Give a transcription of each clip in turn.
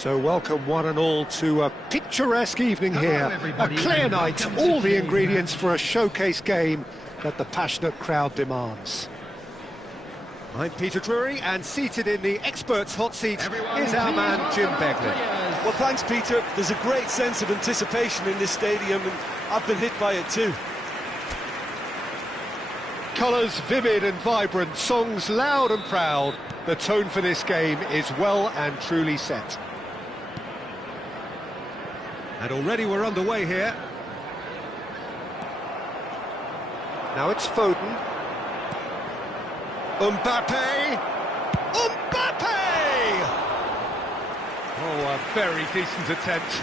So welcome one and all to a picturesque evening here, a clear night, all the ingredients for a showcase game that the passionate crowd demands. I'm Peter Drury, and seated in the experts' hot seat is our man Jim Begley. Well, thanks, Peter. There's a great sense of anticipation in this stadium, and I've been hit by it too. Colours vivid and vibrant, songs loud and proud. The tone for this game is well and truly set. And already we're underway here. Now it's Foden. Mbappe! Mbappe! Oh, a very decent attempt.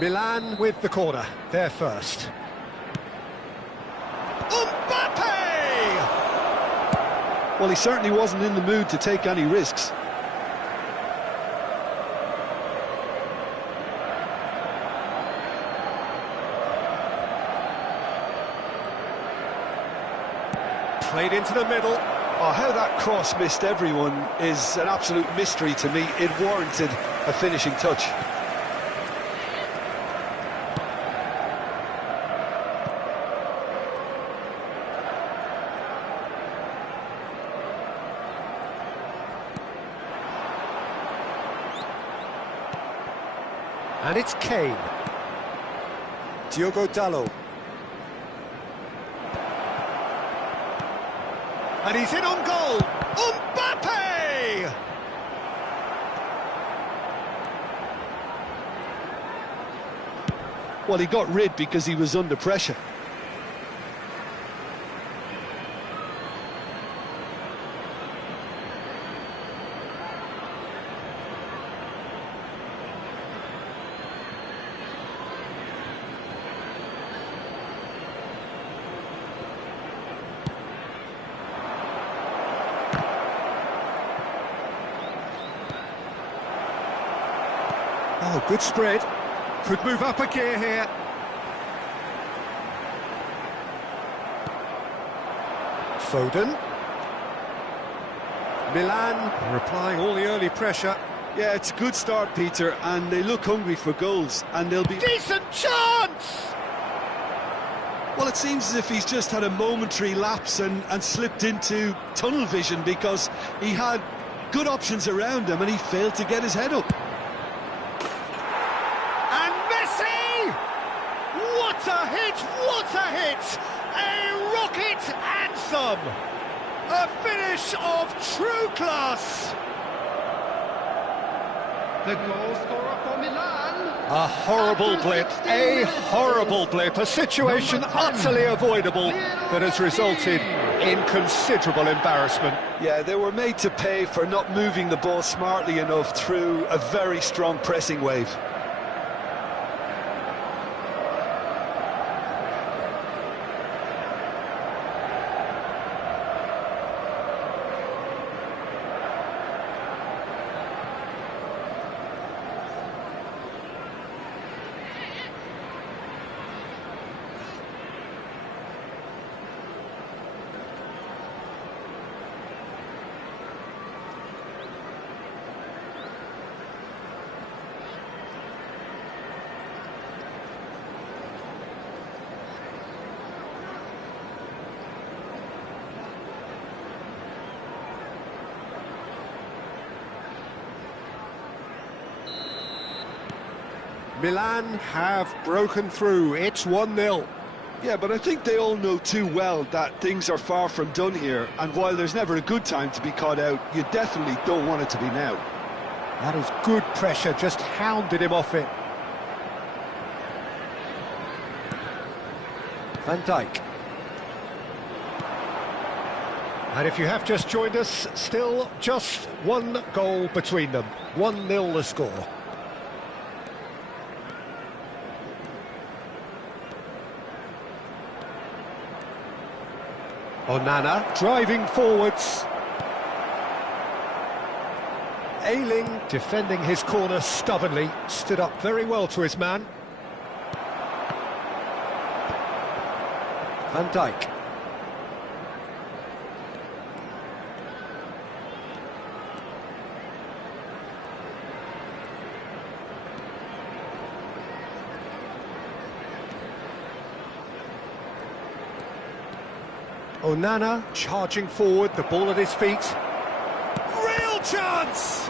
Milan with the corner, they're first. Mbappe! Well, he certainly wasn't in the mood to take any risks. Played into the middle. Oh, how that cross missed everyone is an absolute mystery to me. It warranted a finishing touch. And it's Kane. Diogo Dalot. And he's in on goal. Mbappe! Well, he got rid because he was under pressure. Oh, good spread. Could move up a gear here. Foden. Milan are applying all the early pressure. Yeah, it's a good start, Peter, and they look hungry for goals, and they'll be... Decent chance! Well, it seems as if he's just had a momentary lapse and slipped into tunnel vision, because he had good options around him and he failed to get his head up. What a hit! What a hit! A rocket anthem! A finish of true class! The goal scorer for Milan. A horrible blip, a situation utterly avoidable that has resulted in considerable embarrassment. Yeah, they were made to pay for not moving the ball smartly enough through a very strong pressing wave. Milan have broken through. It's 1-0. Yeah, but I think they all know too well that things are far from done here, and while there's never a good time to be caught out, you definitely don't want it to be now. That is good pressure, just hounded him off it. Van Dijk. And if you have just joined us, still just one goal between them. 1-0 the score. Onana driving forwards. Ailing, defending his corner stubbornly, stood up very well to his man. Van Dijk. Onana charging forward, the ball at his feet. Real chance!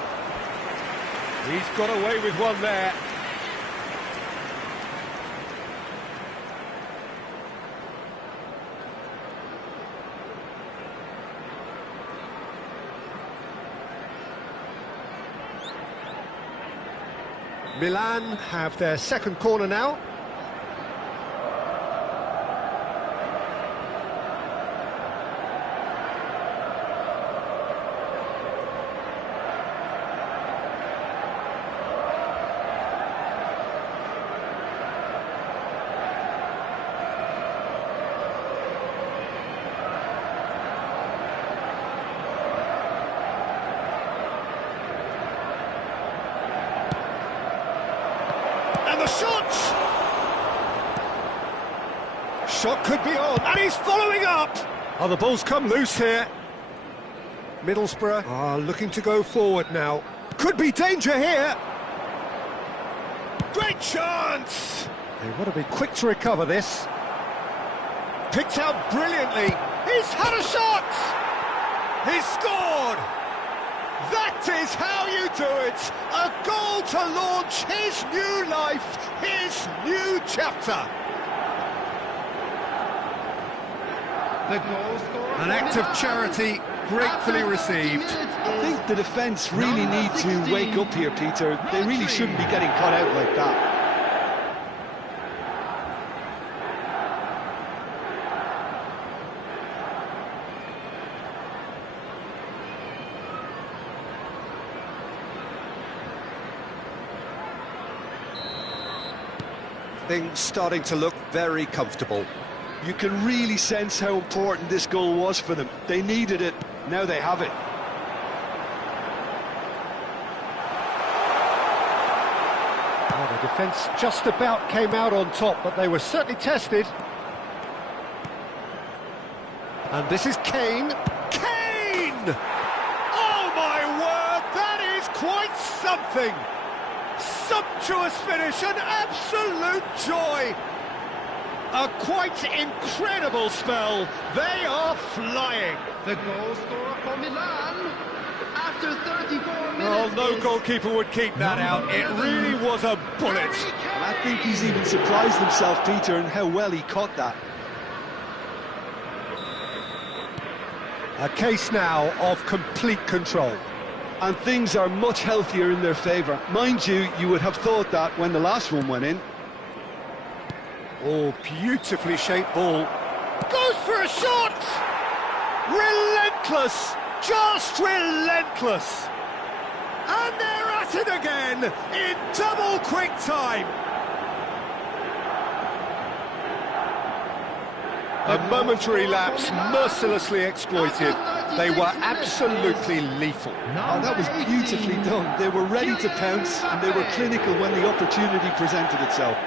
He's got away with one there. Milan have their second corner now. And the shot! Shot could be on, and he's following up! Oh, the ball's come loose here. Middlesbrough are looking to go forward now. Could be danger here! Great chance! They want to be quick to recover this. Picked out brilliantly. He's had a shot! He's scored! That is how you do it! A goal to launch his new life, his new chapter! The goal scorer. An act of charity gratefully received. I think the defence really need to wake up here, Peter. They really shouldn't be getting caught out like that. Things starting to look very comfortable. You can really sense how important this goal was for them. They needed it, now they have it. Well, the defence just about came out on top, but they were certainly tested. And this is Kane. Kane! Oh my word, that is quite something! Sumptuous finish, an absolute joy! A quite incredible spell. They are flying. The goal scorer for Milan after 34 minutes. Oh, no goalkeeper would keep that out. It really was a bullet. I think he's even surprised himself, Peter, in how well he caught that. A case now of complete control. And things are much healthier in their favour. Mind you, you would have thought that when the last one went in. Oh, beautifully shaped ball. Goes for a shot! Relentless! Just relentless! And they're at it again in double quick time. A momentary lapse mercilessly exploited. They were absolutely lethal. Oh, that was beautifully done. They were ready to pounce and they were clinical when the opportunity presented itself.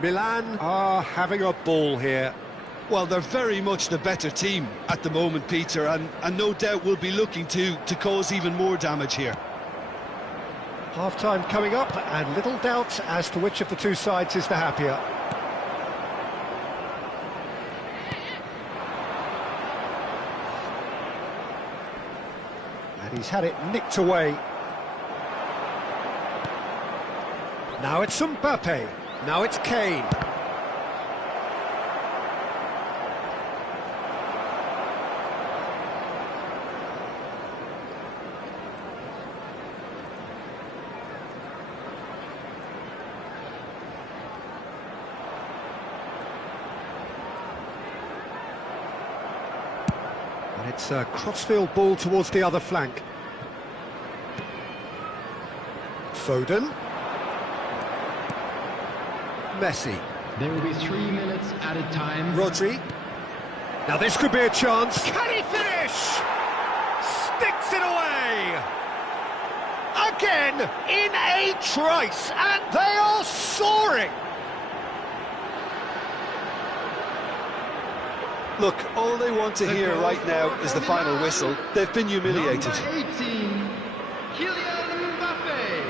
Milan are having a ball here. Well, they're very much the better team at the moment, Peter, and no doubt will be looking to cause even more damage here. Half-time coming up, and little doubt as to which of the two sides is the happier. And he's had it nicked away. Now it's Mbappe. Now it's Kane. And it's a crossfield ball towards the other flank. Foden. Messi. There will be 3 minutes added time. Rodri. Now this could be a chance. Can he finish? sticks it away! Again, in a trice, and they are soaring! Look, all they want to hear right now is the final whistle. They've been humiliated. Number 18, Kylian Mbappe.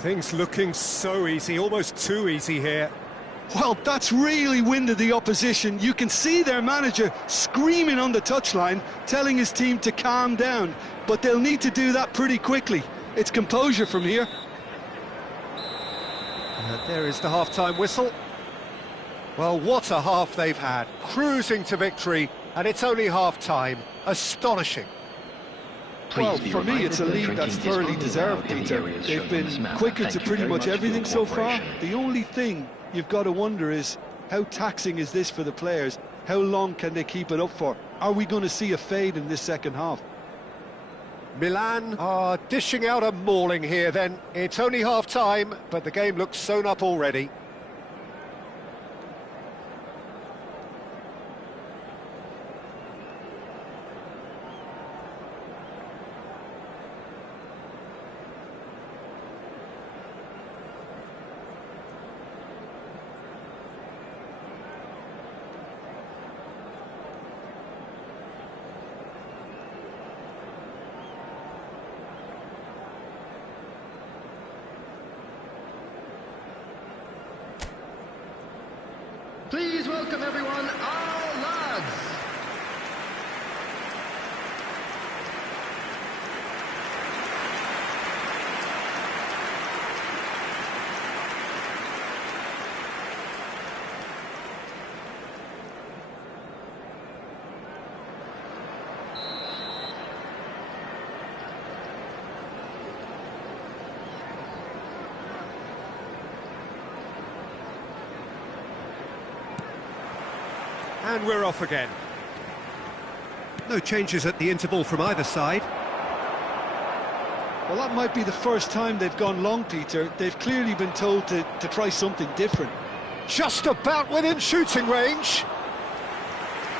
Things looking so easy, almost too easy here. Well, that's really winded the opposition. You can see their manager screaming on the touchline, telling his team to calm down. But they'll need to do that pretty quickly. It's composure from here. There is the half-time whistle. Well, what a half they've had. Cruising to victory, and it's only half-time. Astonishing. Well, for me, it's a lead that's thoroughly deserved, Peter. They've been quicker to pretty much everything so far. The only thing you've got to wonder is, how taxing is this for the players? How long can they keep it up for? Are we going to see a fade in this second half? Milan are dishing out a mauling here then. It's only half-time, but the game looks sewn up already. Please welcome everyone, our lads. And we're off again. No changes at the interval from either side. Well, that might be the first time they've gone long, Peter. They've clearly been told to try something different. Just about within shooting range.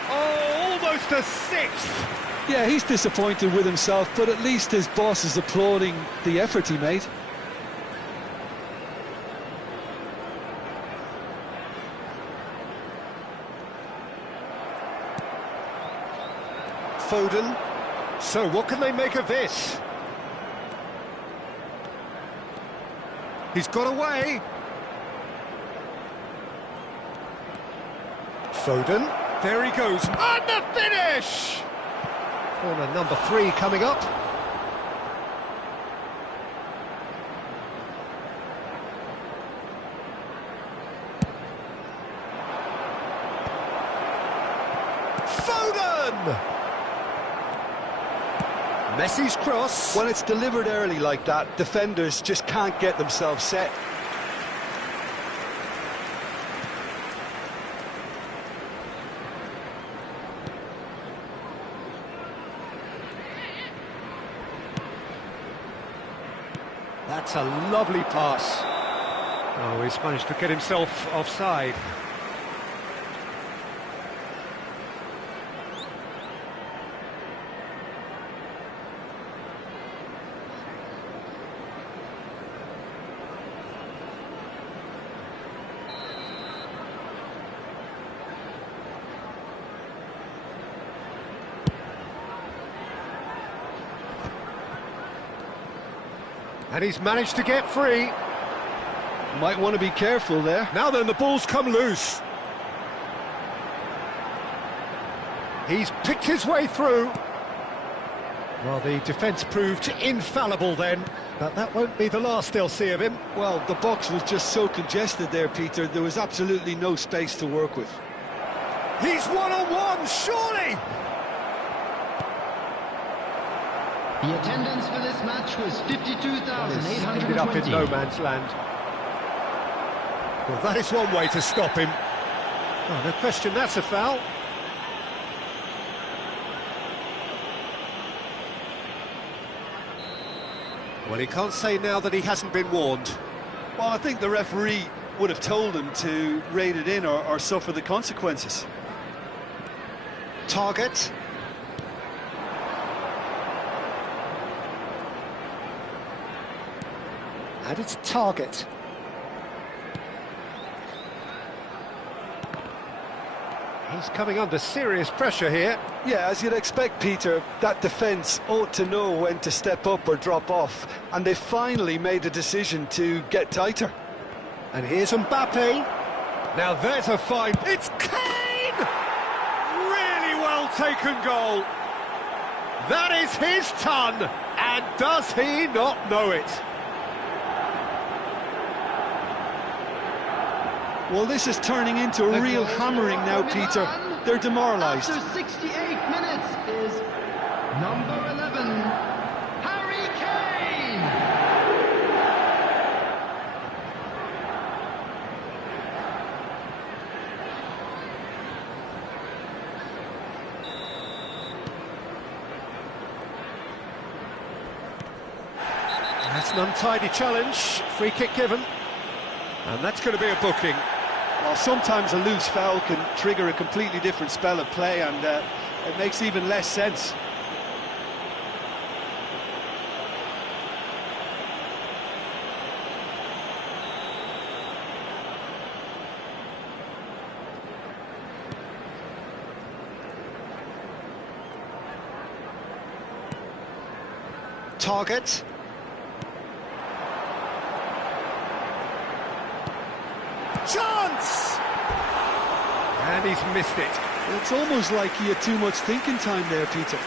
Oh, almost a sixth. Yeah, he's disappointed with himself, but at least his boss is applauding the effort he made. Foden. So what can they make of this? He's got away. Foden. There he goes. And the finish! Corner number 3 coming up. Foden! Messi's cross. When it's delivered early like that, defenders just can't get themselves set. That's a lovely pass. Oh, he's managed to get himself offside. And he's managed to get free. Might want to be careful there. Now then, the ball's come loose. He's picked his way through. Well, the defence proved infallible then. But that won't be the last they'll see of him. Well, the box was just so congested there, Peter. There was absolutely no space to work with. He's one-on-one, surely! The attendance for this match was 52,820. Ended up in no man's land. Well, that is one way to stop him. Oh, no question, that's a foul. Well, he can't say now that he hasn't been warned. Well, I think the referee would have told him to rein it in or suffer the consequences. Target. And it's Target. He's coming under serious pressure here. Yeah, as you'd expect, Peter, that defence ought to know when to step up or drop off, and they finally made a decision to get tighter. And here's Mbappe. Now there's a fine. It's Kane! Really well taken goal. That is his ton, and does he not know it? Well, this is turning into a real hammering now, Peter. They're demoralised. After 68 minutes is number 11, Harry Kane! That's an untidy challenge. Free kick given. And that's going to be a booking. Well, sometimes a loose foul can trigger a completely different spell of play, and it makes even less sense. Target. Chance! And he's missed it. It's almost like he had too much thinking time there, Peter.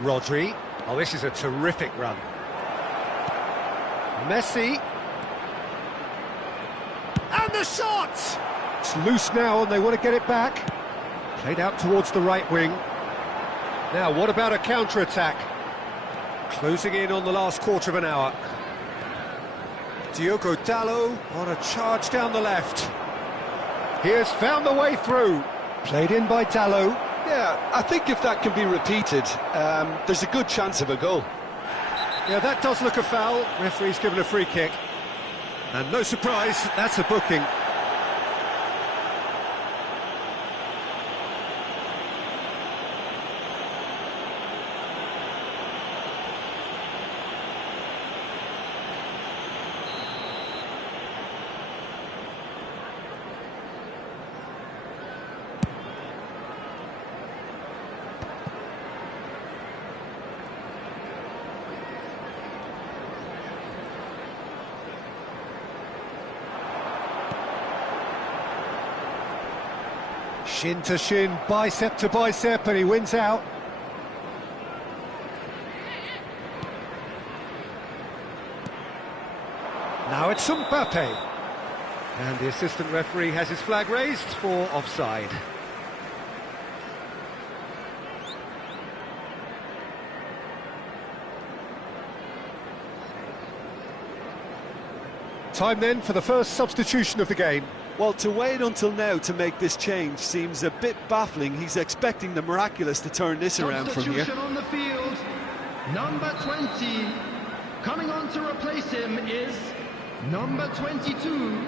Rodri. Oh, this is a terrific run. Messi. And the shot! It's loose now and they want to get it back. Played out towards the right wing. Now, what about a counter-attack? Closing in on the last quarter of an hour. Diogo Dalot on a charge down the left. He has found the way through. Played in by Dalot. Yeah, I think if that can be repeated, there's a good chance of a goal. Yeah, that does look a foul. Referee's given a free kick. And no surprise, that's a booking. Shin to shin, bicep to bicep, and he wins out. Now it's Mbappe. And the assistant referee has his flag raised for offside. Time then for the first substitution of the game. Well, to wait until now to make this change seems a bit baffling. He's expecting the miraculous to turn this around from here. Substitution on the field, number 20. Coming on to replace him is number 22.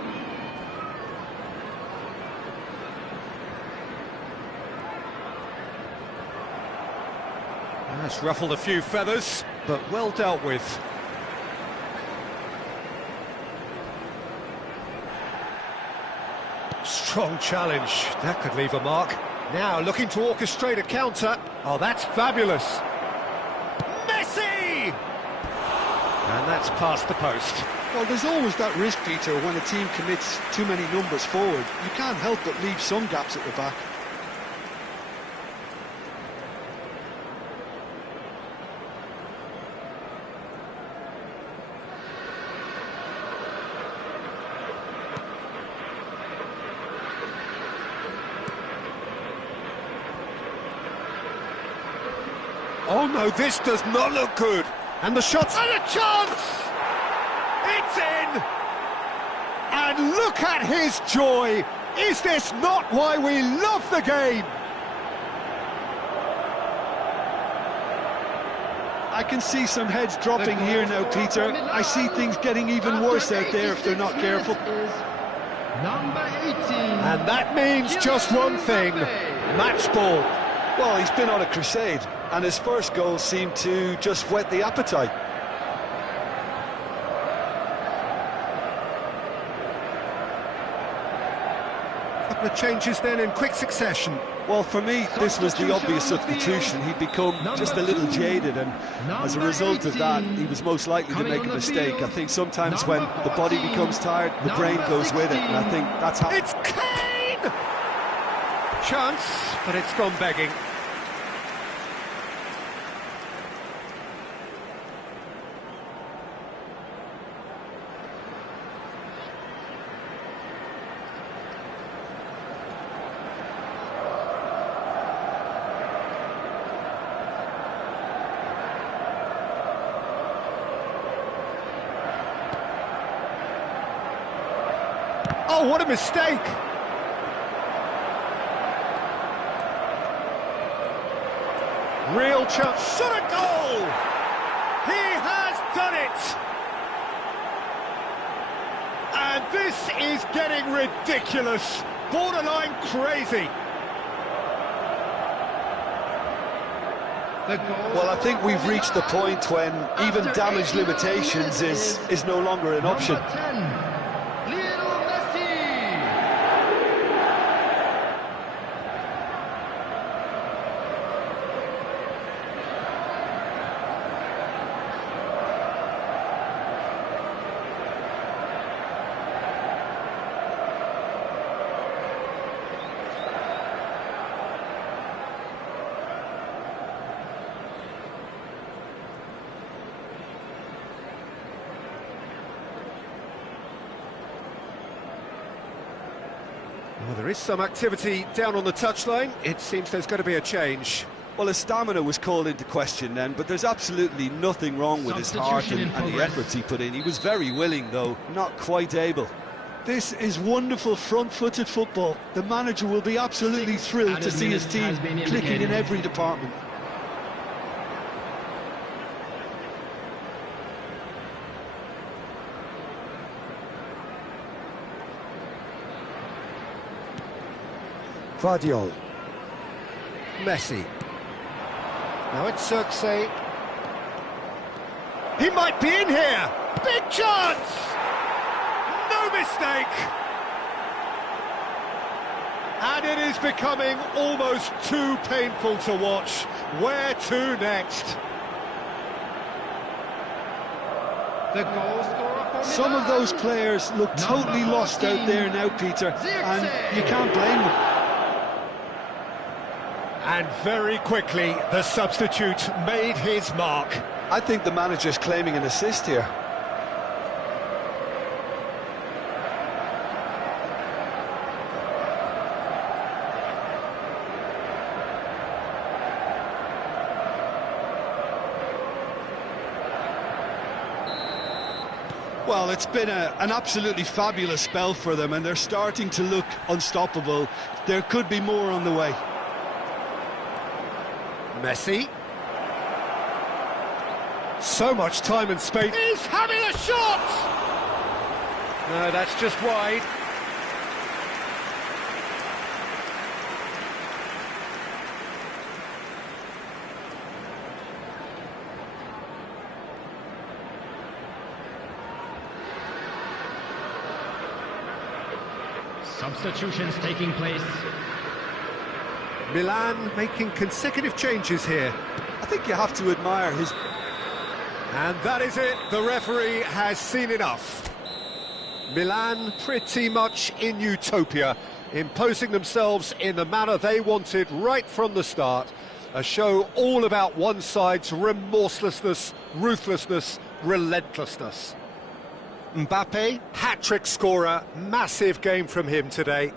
That's ruffled a few feathers, but well dealt with. Strong challenge, that could leave a mark. Now looking to orchestrate a counter. Oh, that's fabulous. Messi! And that's past the post. Well, there's always that risk, Peter, when a team commits too many numbers forward. You can't help but leave some gaps at the back. Oh no, this does not look good. And the shot's... And a chance! It's in! And look at his joy! Is this not why we love the game? I can see some heads dropping here now, Peter. I see things getting even worse out there if they're not careful. Number 18. And that means just one thing. Match ball. Well, he's been on a crusade, and his first goal seemed to just whet the appetite. A couple of changes then in quick succession. Well, for me, this was the obvious substitution. He'd become just a little jaded, and as a result of that, he was most likely to make a mistake. I think sometimes when the body becomes tired, the brain goes with it, and I think that's how... It's Kane! Chance, but it's gone begging. Oh, what a mistake! Real chance. Shot a goal! He has done it! And this is getting ridiculous, borderline crazy. Well, I think we've reached the point when even damage limitations is no longer an option. Well, there is some activity down on the touchline. It seems there's going to be a change. Well, his stamina was called into question then, but there's absolutely nothing wrong with his heart and the efforts he put in. He was very willing, though, not quite able. This is wonderful front-footed football. The manager will be absolutely thrilled to see his team clicking in every department. Guardiola. Messi. Now it's Xerxes. He might be in here! Big chance! No mistake! And it is becoming almost too painful to watch. Where to next? The goal scorer. Some of those players look totally lost out there now, Peter, and you can't blame them. And very quickly, the substitute made his mark. I think the manager's claiming an assist here. Well, it's been an absolutely fabulous spell for them, and they're starting to look unstoppable. There could be more on the way. Messi. So much time and space. He's having a shot! No, that's just wide. Substitutions taking place. Milan making consecutive changes here. I think you have to admire his... And that is it, the referee has seen enough. Milan pretty much in utopia, imposing themselves in the manner they wanted right from the start. A show all about one side's remorselessness, ruthlessness, relentlessness. Mbappe, hat-trick scorer, massive game from him today.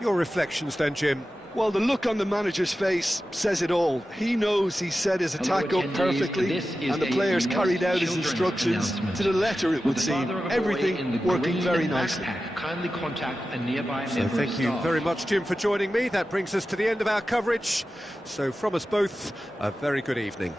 Your reflections then, Jim? Well, the look on the manager's face says it all. He knows he set his attack up perfectly, and the players carried out his instructions to the letter, it would seem. Everything working very nicely. So thank you very much, Jim, for joining me. That brings us to the end of our coverage. So from us both, a very good evening.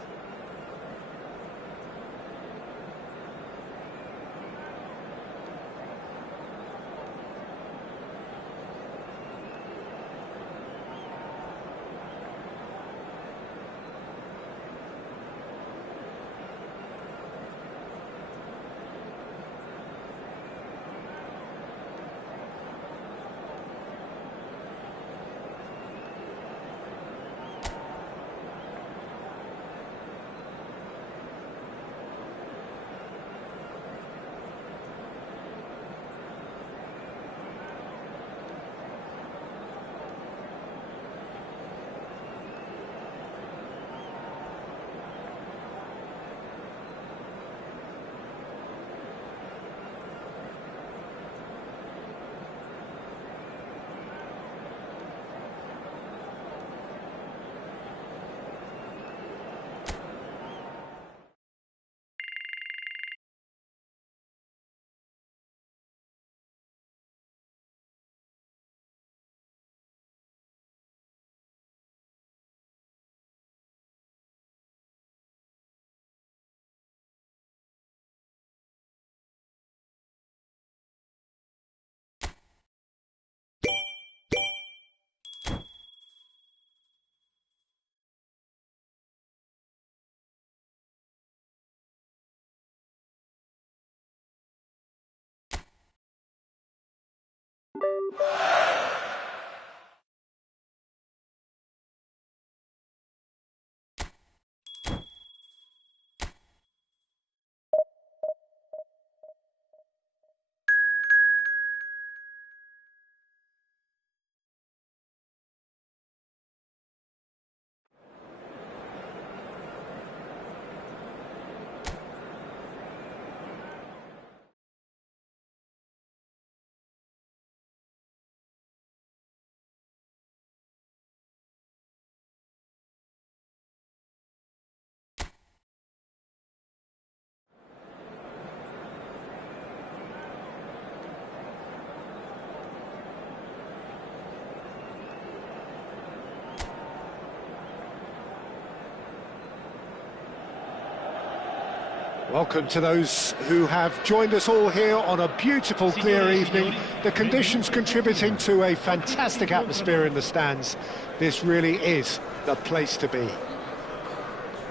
Welcome to those who have joined us all here on a beautiful, clear evening. The conditions contributing to a fantastic atmosphere in the stands. This really is the place to be.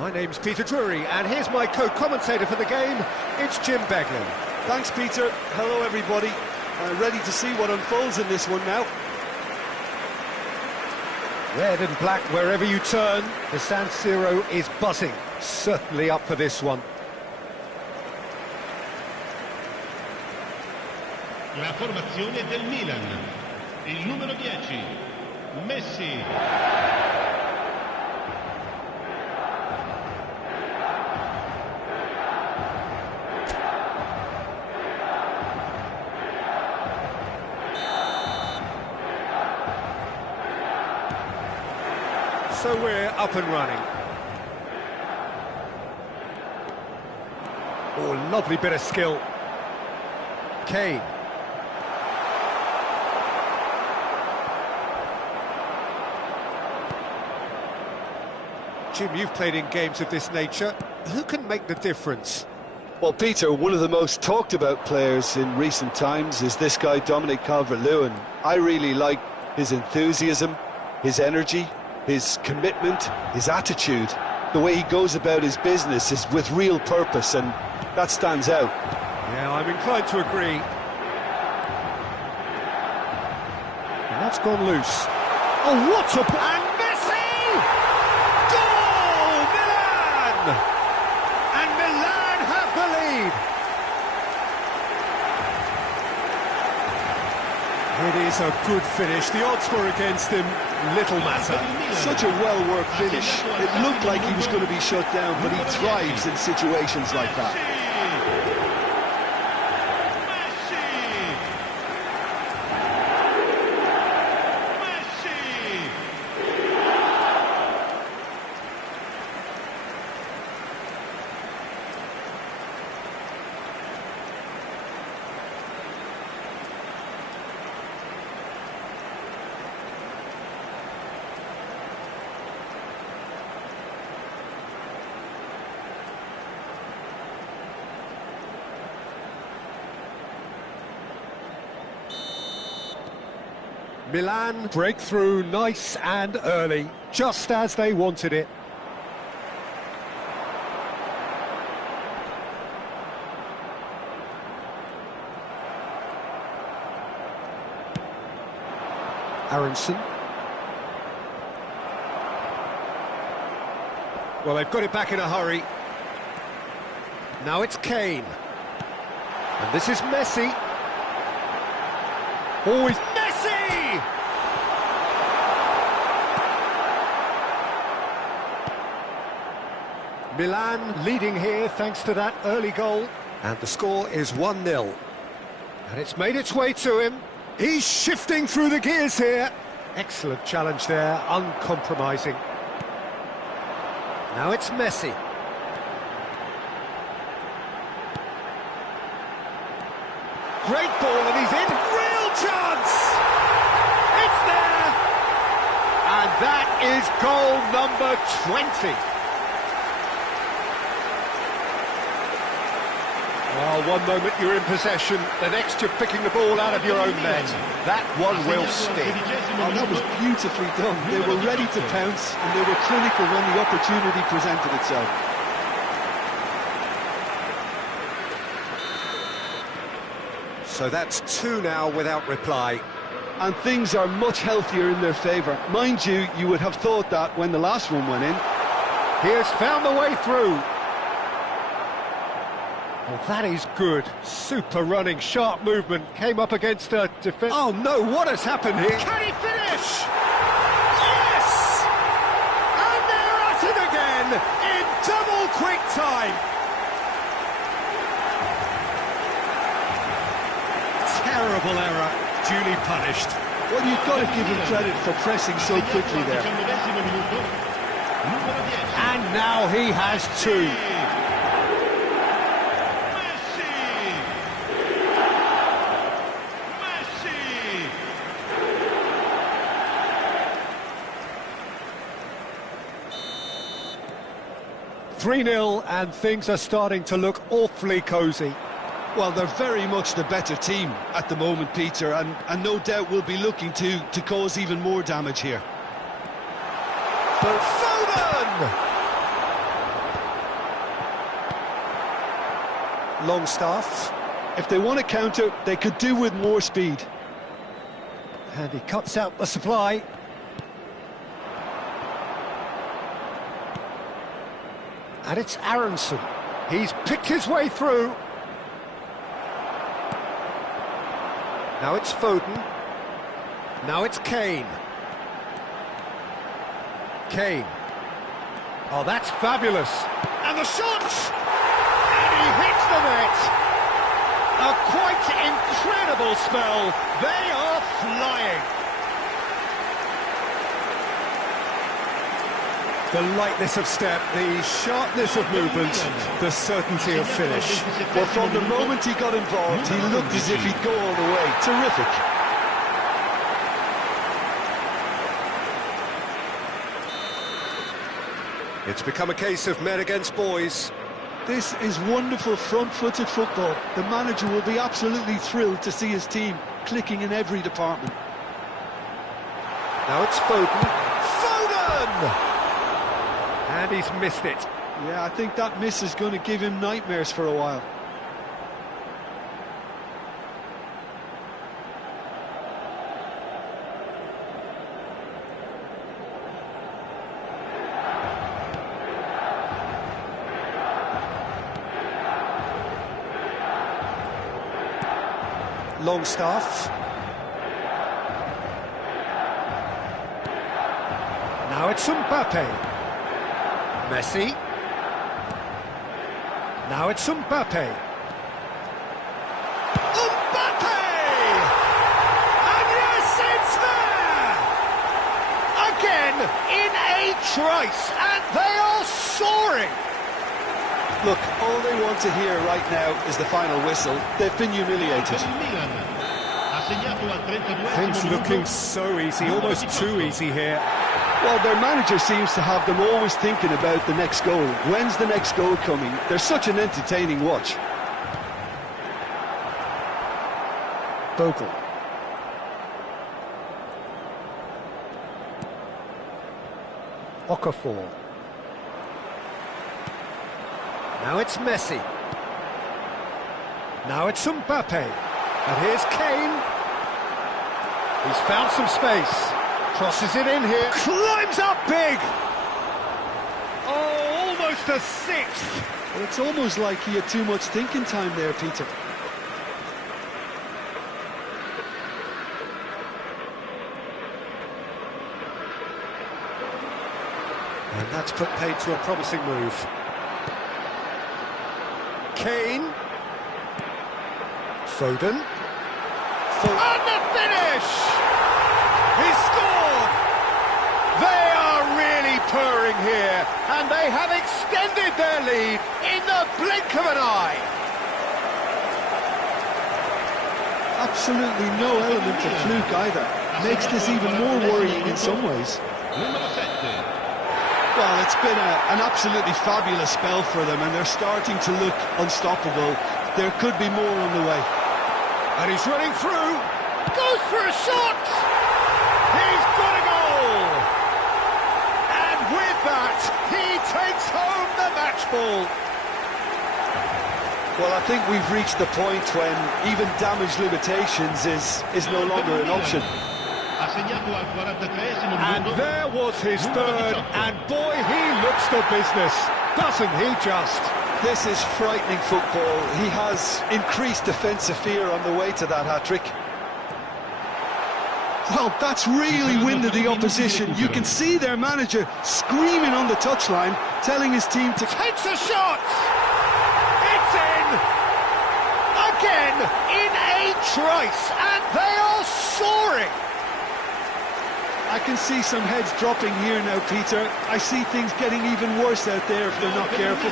My name's Peter Drury, and here's my co-commentator for the game. It's Jim Beglin. Thanks, Peter. Hello, everybody. Ready to see what unfolds in this one now. Red and black wherever you turn. The San Siro is buzzing. Certainly up for this one. La formazione del Milan, il numero 10, Messi. So we're up and running. Oh, lovely bit of skill. Kane. Jim, you've played in games of this nature. Who can make the difference? Well, Peter, one of the most talked about players in recent times is this guy, Dominic Calvert-Lewin. I really like his enthusiasm, his energy, his commitment, his attitude. The way he goes about his business is with real purpose, and that stands out. Yeah, I'm inclined to agree. And that's gone loose. Oh, what a... And Messi! Goal! Milan! And Milan have the lead. It is a good finish. The odds were against him. Little matter. Such a well-worked finish. It looked like he was going to be shut down, but he thrives in situations like that. Milan break through nice and early, just as they wanted it. Aronson. Well, they've got it back in a hurry. Now it's Kane. And this is Messi. Always Messi! Milan leading here thanks to that early goal. And the score is 1-0. And it's made its way to him. He's shifting through the gears here. Excellent challenge there, uncompromising. Now it's Messi. Great ball and he's in. Real chance! It's there! And that is goal number 20. Well, one moment you're in possession, the next you're picking the ball out of your own net. That one will stick. Oh, that was beautifully done. They were ready to pounce and they were clinical when the opportunity presented itself. So that's 2 now without reply. And things are much healthier in their favour. Mind you, you would have thought that when the last one went in. He has found the way through. Well, that is good. Super running, sharp movement. Came up against a defence. Oh no, what has happened here? Can he finish? Yes! And they're at it again in double quick time. Terrible error, duly punished. Well, you've got to give him credit for pressing so quickly there. And now he has 2. 3-0 and things are starting to look awfully cosy. Well, they're very much the better team at the moment, Peter, and no doubt will be looking to cause even more damage here. For Foden! Longstaff. If they want to counter, they could do with more speed. And he cuts out the supply. And it's Aronson. He's picked his way through. Now it's Foden. Now it's Kane. Kane. Oh, that's fabulous. And the shot! And he hits the net. A quite incredible spell. They are flying. The lightness of step, the sharpness of movement, the certainty of finish. Well, from the moment he got involved, he looked as if he'd go all the way. Terrific. It's become a case of men against boys. This is wonderful front-footed football. The manager will be absolutely thrilled to see his team clicking in every department. Now it's Foden. Foden! And he's missed it. Yeah, I think that miss is going to give him nightmares for a while. Longstaff. Now it's Mbappe. Messi. Now it's Mbappe. Mbappe! And yes, it's there! Again, in a trice, and they are soaring! Look, all they want to hear right now is the final whistle. They've been humiliated. Things looking so easy, almost too easy here. Well, their manager seems to have them always thinking about the next goal. When's the next goal coming? They're such an entertaining watch. Bogle. Okafor. Now it's Messi. Now it's Mbappe. And here's Kane. He's found some space. Crosses it in here. Climbs up big! Oh, almost a sixth. Well, it's almost like he had too much thinking time there, Peter. And that's put paid to a promising move. Kane. Foden. And the finish! He scored! They are really purring here, and they have extended their lead in the blink of an eye. Absolutely no element of fluke either. Makes this even more worrying in some ways. Well, it's been an absolutely fabulous spell for them, and they're starting to look unstoppable. There could be more on the way. And he's running through. Goes for a shot! He's got a goal! And with that, he takes home the match ball. Well, I think we've reached the point when even damage limitations is no longer an option. And there was his third, and boy, he looks the business, doesn't he just? This is frightening football. He has increased defensive fear on the way to that hat-trick. Well, that's really winded the opposition. You can see their manager screaming on the touchline, telling his team to... Takes a shot! It's in! Again, in a trice, and they are soaring! I can see some heads dropping here now, Peter. I see things getting even worse out there if they're not careful.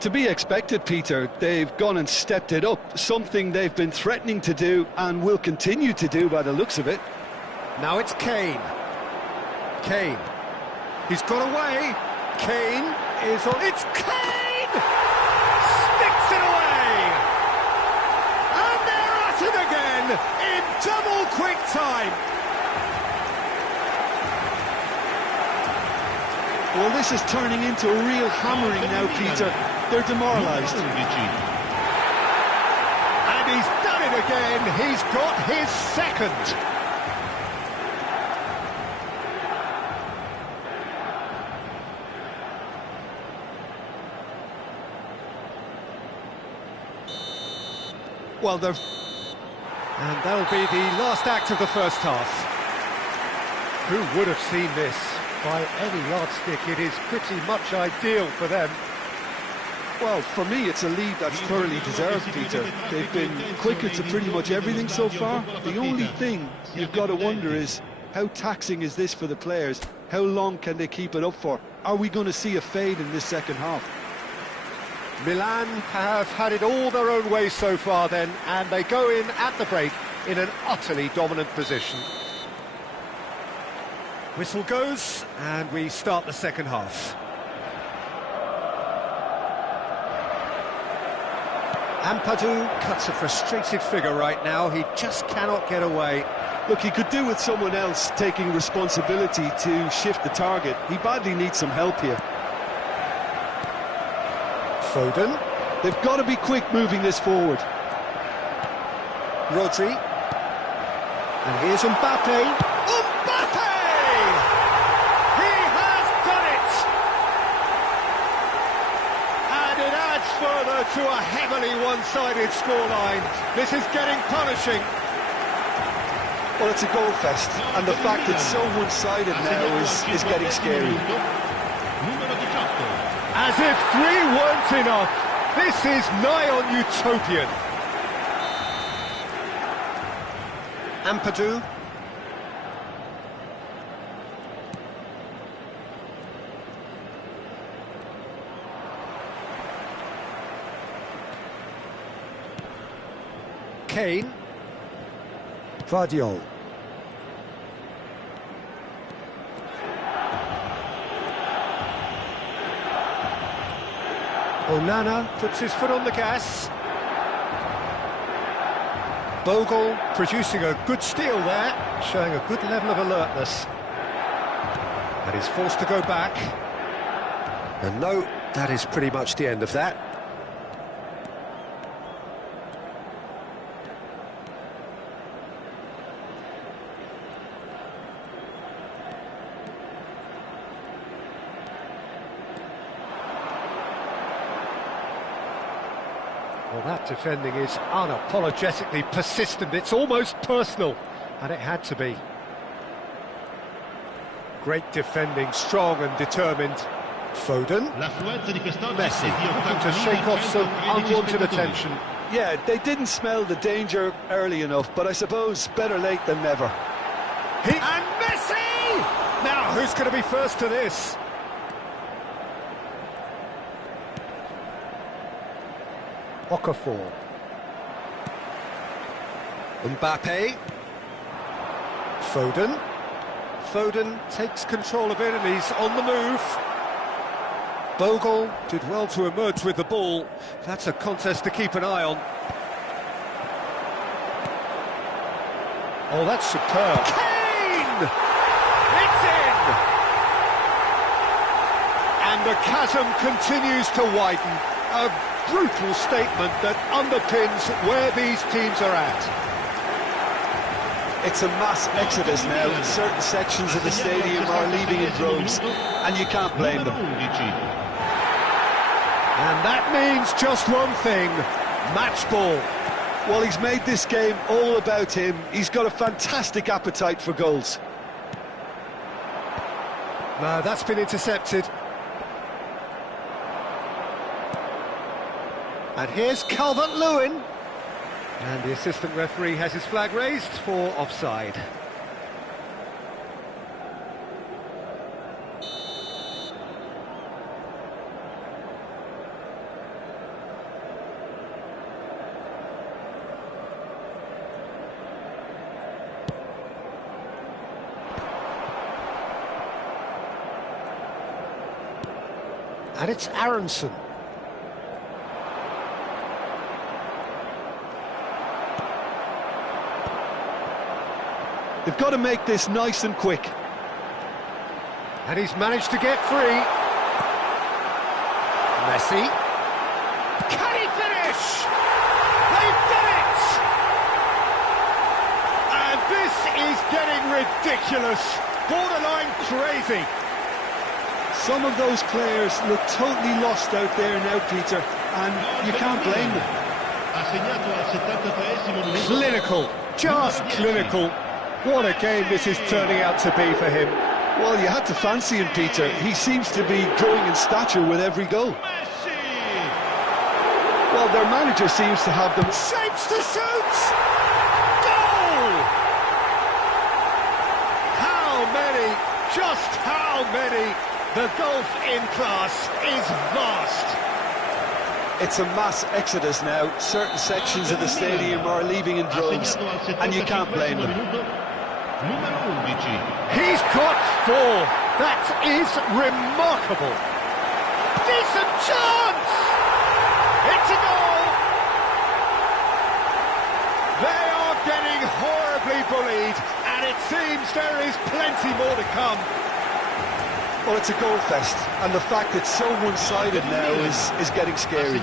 To be expected, Peter. They've gone and stepped it up, something they've been threatening to do and will continue to do by the looks of it. Now it's Kane. Kane. He's got away. Kane is on. It's Kane! Sticks it away! And they're at it again in double quick time. Well, this is turning into a real hammering now, Peter. They're demoralised. And he's done it again. He's got his second. Well, and that'll be the last act of the first half. Who would have seen this? By any yardstick, it is pretty much ideal for them. Well, for me, it's a lead that's thoroughly deserved, Peter. They've been quicker to pretty much everything so far. The only thing you've got to wonder is, how taxing is this for the players? How long can they keep it up for? Are we going to see a fade in this second half? Milan have had it all their own way so far then, and they go in at the break in an utterly dominant position. Whistle goes, and we start the second half. Ampadu cuts a frustrated figure right now. He just cannot get away. Look, he could do with someone else taking responsibility to shift the target. He badly needs some help here. Foden. They've got to be quick moving this forward. Rodri. And here's Mbappe. Mbappe! He has done it! And it adds further to a heavily one-sided scoreline. This is getting punishing. Well, it's a goal fest, and the fact it's so one-sided now is getting scary. As if 3 weren't enough, this is nigh on utopian. Ampadu. Kane. Vardiol. Onana puts his foot on the gas. Bogle producing a good steal there, showing a good level of alertness. And he's forced to go back. And no, that is pretty much the end of that. Well, that defending is unapologetically persistent. It's almost personal, and it had to be. Great defending, strong and determined. Foden. Messi, looking to shake off some unwanted attention. Yeah, they didn't smell the danger early enough, but I suppose better late than never. And Messi! Now, who's going to be first to this? Okafor. Mbappe. Foden. Foden takes control of it and he's on the move. Bogle did well to emerge with the ball. That's a contest to keep an eye on. Oh, that's superb. Kane! It's in! And the chasm continues to widen. A brutal statement that underpins where these teams are at. It's a mass exodus now. Certain sections of the stadium are leaving in droves, and you can't blame them. And that means just one thing, match ball. Well, he's made this game all about him. He's got a fantastic appetite for goals. No, that's been intercepted. And here's Calvert-Lewin. And the assistant referee has his flag raised for offside. And it's Aronson. They've got to make this nice and quick. And he's managed to get free. Messi. Can he finish? They've done it! And this is getting ridiculous. Borderline crazy. Some of those players look totally lost out there now, Peter, and you can't blame them. Clinical, just clinical. What a game this is turning out to be for him. Well, you had to fancy him, Peter. He seems to be growing in stature with every goal. Well, their manager seems to have them... Shapes to shoot! Goal! How many? Just how many? The gulf in class is vast. It's a mass exodus now. Certain sections of the stadium are leaving in droves, and you can't blame them. He's got 4. That is remarkable. Decent chance! It's a goal! They are getting horribly bullied, and it seems there is plenty more to come. Well, it's a goal fest, and the fact it's so one-sided now is getting scary.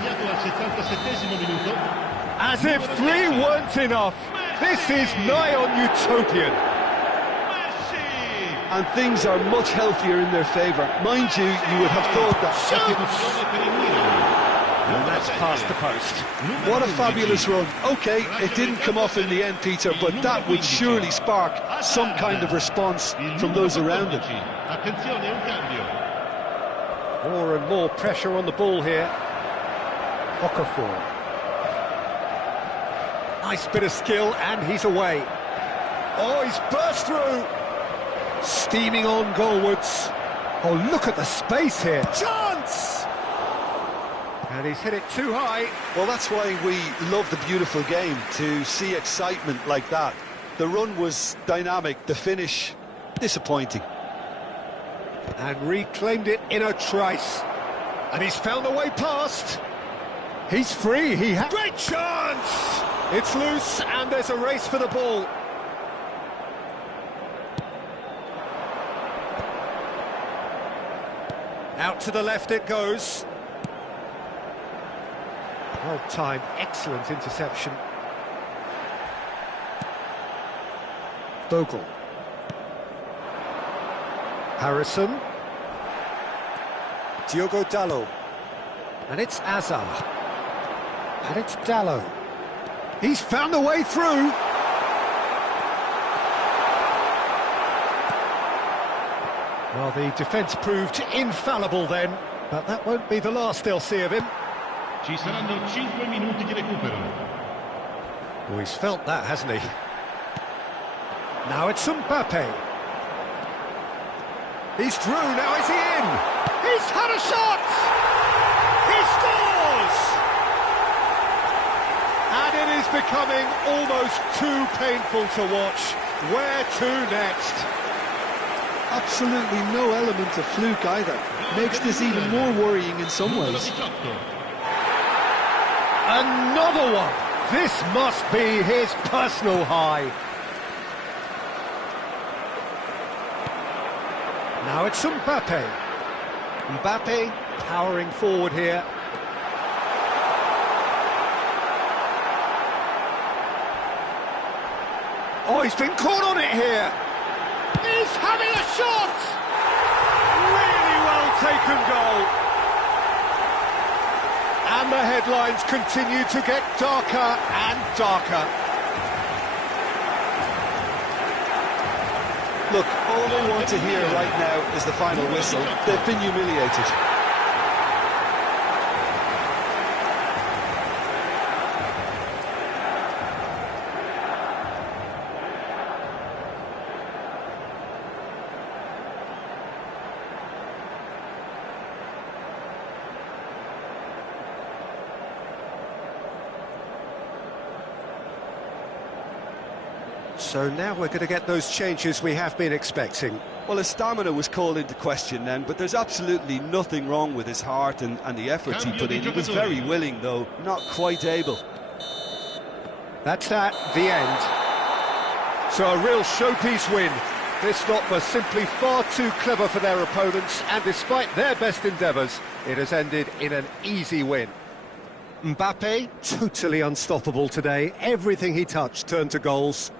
As if 3 weren't enough, this is nigh on utopian. And things are much healthier in their favour. Mind you, you would have thought that. And that's past the post. What a fabulous run. OK, it didn't come off in the end, Peter, but that would surely spark some kind of response from those around him. More and more pressure on the ball here. Okafor. Nice bit of skill, and he's away. Oh, he's burst through. Steaming on goalwards. Oh, look at the space here. Chance! And he's hit it too high. Well, that's why we love the beautiful game, to see excitement like that. The run was dynamic, the finish disappointing. And reclaimed it in a trice. And he's found a way past. He's free, he has... Great chance! It's loose, and there's a race for the ball. Out to the left it goes. Well timed, excellent interception. Bogle. Harrison. Diogo Dalot. And it's Azar. And it's Dalot. He's found a way through. Well, the defence proved infallible then, but that won't be the last they'll see of him. Ci saranno 5 minuti di recupero. Oh, he's felt that, hasn't he? Now it's Mbappe. He's through, now is he in? He's had a shot! He scores! And it is becoming almost too painful to watch. Where to next? Absolutely no element of fluke either. Makes this even more worrying in some ways. Another one! This must be his personal high. Now it's Mbappe. Mbappe powering forward here. Oh, he's been caught on it here. He's having a shot! Really well taken goal. And the headlines continue to get darker and darker. Look, all they want to hear right now is the final whistle. They've been humiliated. So now we're going to get those changes we have been expecting. Well, his stamina was called into question then, but there's absolutely nothing wrong with his heart and the efforts he put in. He was very willing, though, not quite able. That's at the end. So a real showpiece win. This lot was simply far too clever for their opponents, and despite their best endeavours, it has ended in an easy win. Mbappe, totally unstoppable today. Everything he touched turned to goals.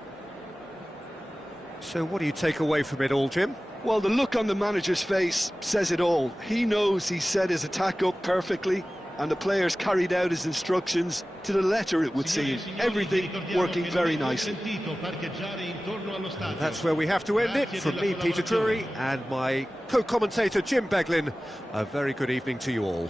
So what do you take away from it all, Jim? Well, the look on the manager's face says it all. He knows he set his attack up perfectly, and the players carried out his instructions to the letter, it would seem. Everything working very nicely. And that's where we have to end it. From me, Peter Drury, and my co-commentator, Jim Beglin, a very good evening to you all.